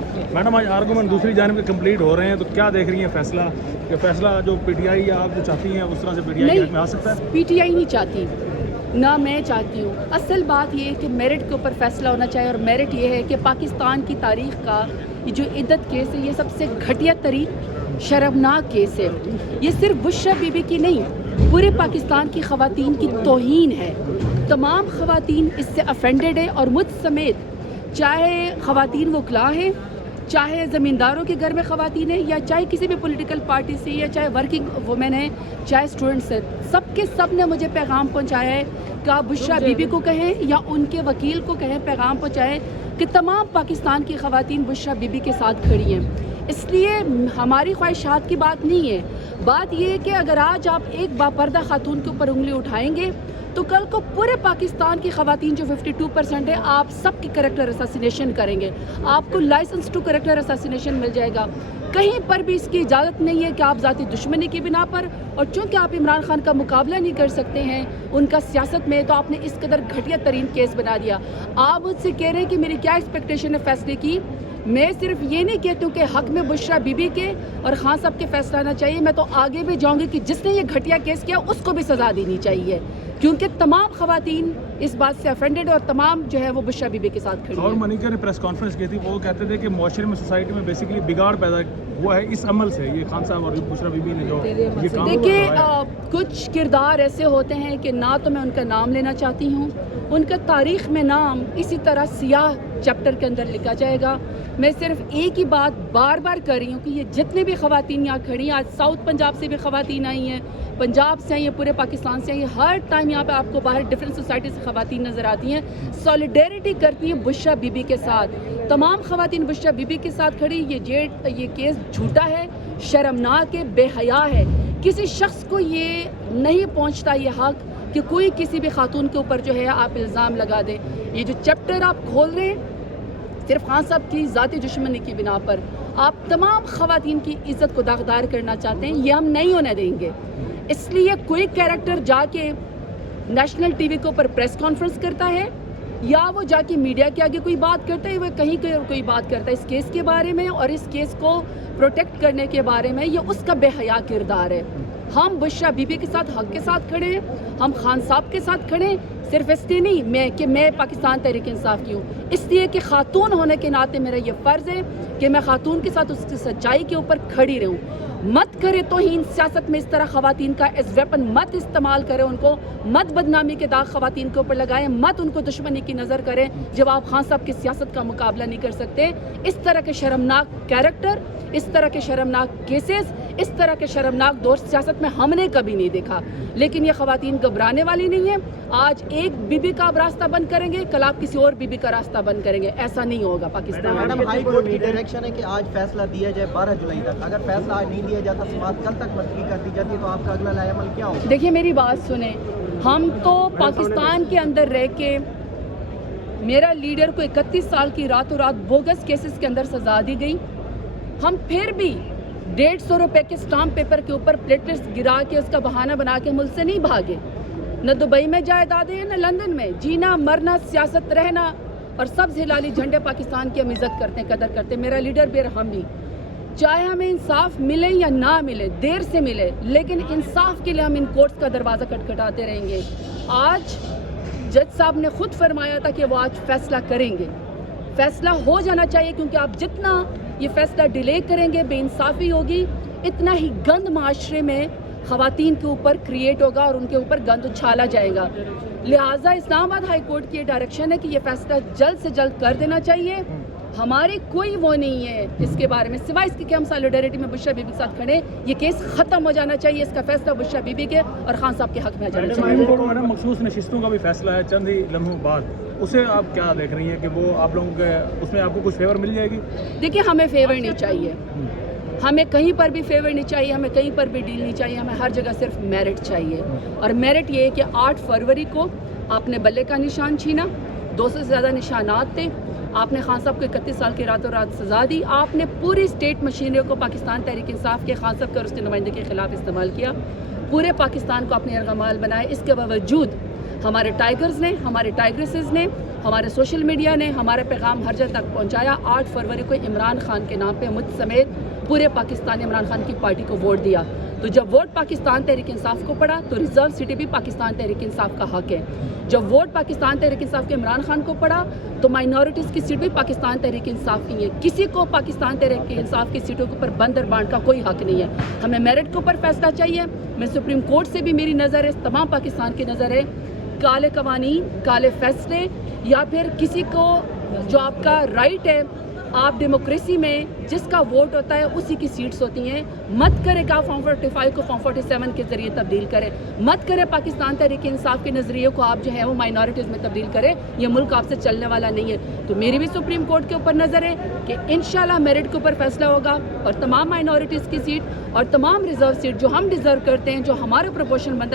آپ کے؟ میڈم آج آرگومنٹ دوسری جانب کے کمپلیٹ ہو رہے ہیں تو کیا دیکھ رہی ہیں فیصلہ کہ فیصلہ جو پی ٹی آئی آپ جو چاہتی ہیں اس طرح سے پی ٹی آئی کے حق میں آ سکتا ہے؟ پی ٹی آئی نہیں چاہتی، نہ میں چاہتی ہوں. اصل بات یہ ہے کہ میرٹ کے اوپر فیصلہ ہونا چاہیے، اور میرٹ یہ ہے کہ پاکستان کی تاریخ کا یہ جو عدت کیس ہے یہ سب سے گھٹیا ترین شرمناک کیس ہے. یہ صرف بشرا بی بی کی نہیں، پورے پاکستان کی خواتین کی توہین ہے. تمام خواتین اس سے افینڈڈ ہے، اور مجھ سمیت، چاہے خواتین وکلاء ہیں، چاہے زمینداروں کے گھر میں خواتین ہیں، یا چاہے کسی بھی پولیٹیکل پارٹی سے، یا چاہے ورکنگ وومن ہیں، چاہے اسٹوڈنٹس ہیں، سب کے سب نے مجھے پیغام پہنچایا ہے کہ آپ بشرا بی بی کو کہیں یا ان کے وکیل کو کہیں، پیغام پہنچائیں کہ تمام پاکستان کی خواتین بشرا بی بی کے ساتھ کھڑی ہیں. اس لیے ہماری خواہشات کی بات نہیں ہے، بات یہ ہے کہ اگر آج آپ ایک باپردہ خاتون کے اوپر انگلی اٹھائیں گے تو کل کو پورے پاکستان کی خواتین جو 52% ہے، آپ سب کی کریکٹر اساسینیشن کریں گے. آپ کو لائسنس ٹو کریکٹر اساسینیشن مل جائے گا. کہیں پر بھی اس کی اجازت نہیں ہے کہ آپ ذاتی دشمنی کی بنا پر، اور چونکہ آپ عمران خان کا مقابلہ نہیں کر سکتے ہیں ان کا سیاست میں، تو آپ نے اس قدر گھٹیا ترین کیس بنا دیا. آپ مجھ سے کہہ رہے ہیں کہ میری کیا ایکسپیکٹیشن ہے فیصلے کی. میں صرف یہ نہیں کہتی ہوں کہ حق میں بشرا بی بی کے اور خان صاحب کے فیصلہ آنا چاہیے، میں تو آگے بھی جاؤں گی کہ جس نے یہ گھٹیا کیس کیا اس کو بھی سزا دینی چاہیے، کیونکہ تمام خواتین اس بات سے افینڈڈ اور تمام جو ہے وہ بشرا بی بی کے ساتھ کھڑی ہیں. اور منیکا نے پریس کانفرنس کی تھی، وہ کہتے تھے کہ معاشرے میں، سوسائٹی میں بیسیکلی بگاڑ پیدا ہوا ہے اس عمل سے. یہ خان صاحب اور بشرا بی بی نے جو یہ کام دیکھیے، کچھ کردار ایسے ہوتے ہیں کہ نہ تو میں ان کا نام لینا چاہتی ہوں، ان کا تاریخ میں نام اسی طرح سیاہ چیپٹر کے اندر لکھا جائے گا. میں صرف ایک ہی بات بار بار کر رہی ہوں کہ یہ جتنے بھی خواتین یہاں کھڑی ہیں، آج ساؤتھ پنجاب سے بھی خواتین آئی ہیں، پنجاب سے آئی ہیں، پورے پاکستان سے آئی ہیں، ہر ٹائم یہاں پہ آپ کو باہر ڈفرینٹ سوسائٹی سے خواتین نظر آتی ہیں، سولیڈیرٹی کرتی ہیں بشرا بی بی کے ساتھ. تمام خواتین بشرا بی بی کے ساتھ کھڑی. یہ کیس جھوٹا ہے، شرمناک ہے، بے حیا ہے. کسی شخص کو یہ نہیں پہنچتا یہ حق کہ کوئی کسی بھی خاتون کے اوپر جو ہے آپ الزام لگا دیں. یہ جو چیپٹر آپ کھول رہے ہیں صرف خان صاحب کی ذاتی دشمنی کی بنا پر، آپ تمام خواتین کی عزت کو داغدار کرنا چاہتے ہیں، یہ ہم نہیں ہونے دیں گے. اس لیے کوئی کیریکٹر جا کے نیشنل ٹی وی کے اوپر پریس کانفرنس کرتا ہے، یا وہ جا کے میڈیا کے آگے کوئی بات کرتا ہے، وہ کہیں کوئی بات کرتا ہے اس کیس کے بارے میں اور اس کیس کو پروٹیکٹ کرنے کے بارے میں، یہ اس کا بے حیا کردار ہے. ہم بشرا بی بی کے ساتھ حق کے ساتھ کھڑے ہیں، ہم خان صاحب کے ساتھ کھڑے ہیں. صرف اس لیے نہیں کہ میں پاکستان تحریک انصاف کی ہوں، اس لیے کہ خاتون ہونے کے ناطے میرا یہ فرض ہے کہ میں خاتون کے ساتھ اس کی سچائی کے اوپر کھڑی رہوں. مت کرے توہین سیاست میں اس طرح خواتین کا ایز ویپن مت استعمال کرے، ان کو مت بدنامی کے داغ خواتین کے اوپر لگائیں، مت ان کو دشمنی کی نظر کریں جب آپ خان صاحب کی سیاست کا مقابلہ نہیں کر سکتے. اس طرح کے شرمناک کیریکٹر، اس طرح کے شرمناک کیسز، اس طرح کے شرمناک دور سیاست میں ہم نے کبھی نہیں دیکھا. لیکن یہ خواتین گھبرانے والی نہیں ہیں. آج ایک بی بی کا آپ راستہ بند کریں گے، کل آپ کسی اور بی بی کا راستہ بند کریں گے. ایسا نہیں ہوگا پاکستان. میڈم، ہائی کورٹ کی ڈائریکشن ہے کہ آج فیصلہ دیا جائے 12 جولائی تک. اگر فیصلہ آج نہیں دیا جاتا، سماعت کل تک ملتوی کر دی جاتی، تو آپ کا اگلا لایا عمل کیا ہوگا؟ دیکھیے میری بات سنیں، ہم تو پاکستان کے اندر رہ کے، میرا لیڈر کو 31 سال کی راتوں رات بوگس کیسز کے اندر سزا دی گئی. ہم پھر بھی 150 روپے کے اسٹامپ پیپر کے اوپر پلیٹلیٹس گرا کے اس کا بہانہ بنا کے ملک سے نہیں بھاگے. نہ دبئی میں جائیدادیں ہیں، نہ لندن میں. جینا مرنا، سیاست رہنا، اور سبز ہلالی جھنڈے پاکستان کی ہم عزت کرتے ہیں، قدر کرتے ہیں. میرا لیڈر بھی اور ہم بھی، چاہے ہمیں انصاف ملے یا نہ ملے، دیر سے ملے، لیکن انصاف کے لیے ہم ان کورٹس کا دروازہ کھٹکھٹاتے رہیں گے. آج جج صاحب نے خود فرمایا تھا کہ وہ آج فیصلہ کریں گے. فیصلہ ہو جانا چاہیے، کیونکہ آپ جتنا یہ فیصلہ ڈیلے کریں گے، بے انصافی ہوگی، اتنا ہی گند معاشرے میں خواتین کے اوپر کریٹ ہوگا اور ان کے اوپر گند اچھالا جائے گا. لہٰذا اسلام آباد ہائی کورٹ کی یہ ڈائریکشن ہے کہ یہ فیصلہ جلد سے جلد کر دینا چاہیے. ہماری کوئی وہ نہیں ہے اس کے بارے میں، سوائے اس کہ ہم سالیڈیرٹی میں بشرا بی بی کے ساتھ کھڑے. یہ کیس ختم ہو جانا چاہیے، اس کا فیصلہ بشرا بی بی کے اور خان صاحب کے حق میں جانا چاہیے. میڈم، مخصوص نشستوں کا بھی فیصلہ ہے چند ہی لمحوں بعد، اسے آپ کیا دیکھ رہی ہیں کہ وہ آپ لوگوں کے اس میں آپ کو کچھ فیور مل جائے گی؟ دیکھیے، ہمیں فیور نہیں چاہیے، ہمیں کہیں پر بھی فیور نہیں چاہیے، ہمیں کہیں پر بھی ڈیل نہیں چاہیے. ہمیں ہر جگہ صرف میرٹ چاہیے. اور میرٹ یہ ہے کہ 8 فروری کو آپ نے بلے کا نشان چھینا، 200 سے زیادہ نشانات تھے. آپ نے خان صاحب کو 31 سال کی راتوں رات سزا دی. آپ نے پوری اسٹیٹ مشینری کو پاکستان تحریک انصاف کے خان صاحب کے اور اس کے نمائندے کے خلاف استعمال کیا. پورے پاکستان کو اپنے ارغمال بنائے. اس کے باوجود ہمارے ٹائگرز نے، ہمارے ٹائگریسز نے ہمارے سوشل میڈیا نے ہمارا پیغام ہر جگہ تک پہنچایا. 8 فروری کو عمران خان کے نام پہ مجھ سمیت پورے پاکستان نے عمران خان کی پارٹی کو ووٹ دیا. تو جب ووٹ پاکستان تحریک انصاف کو پڑا تو ریزرو سیٹیں بھی پاکستان تحریک انصاف کا حق ہے. جب ووٹ پاکستان تحریک انصاف کے عمران خان کو پڑا تو مائنورٹیز کی سیٹ بھی پاکستان تحریک انصاف کی ہے. کسی کو پاکستان تحریک انصاف کی سیٹوں کے اوپر بند اور بانٹ کا کوئی حق نہیں ہے. ہمیں میرٹ کے اوپر فیصلہ چاہیے. میں سپریم کورٹ سے بھی میری نظر ہے, تمام پاکستان کی نظر ہے, کالے قوانین, کالے فیصلے, یا پھر کسی کو جو آپ کا رائٹ ہے, آپ ڈیموکریسی میں جس کا ووٹ ہوتا ہے اسی کی سیٹس ہوتی ہیں. مت کرے کہ فارم 45 کو فارم 47 کے ذریعے تبدیل کرے. مت کرے پاکستان تحریک انصاف کے نظریے کو آپ جو ہے وہ مائنورٹیز میں تبدیل کرے. یہ ملک آپ سے چلنے والا نہیں ہے. تو میری بھی سپریم کورٹ کے اوپر نظر ہے کہ انشاءاللہ میرٹ کے اوپر فیصلہ ہوگا اور تمام مائنورٹیز کی سیٹ اور تمام ریزرو سیٹ جو ہم ڈیزرو کرتے ہیں, جو ہمارا پروپورشن بنتا ہے,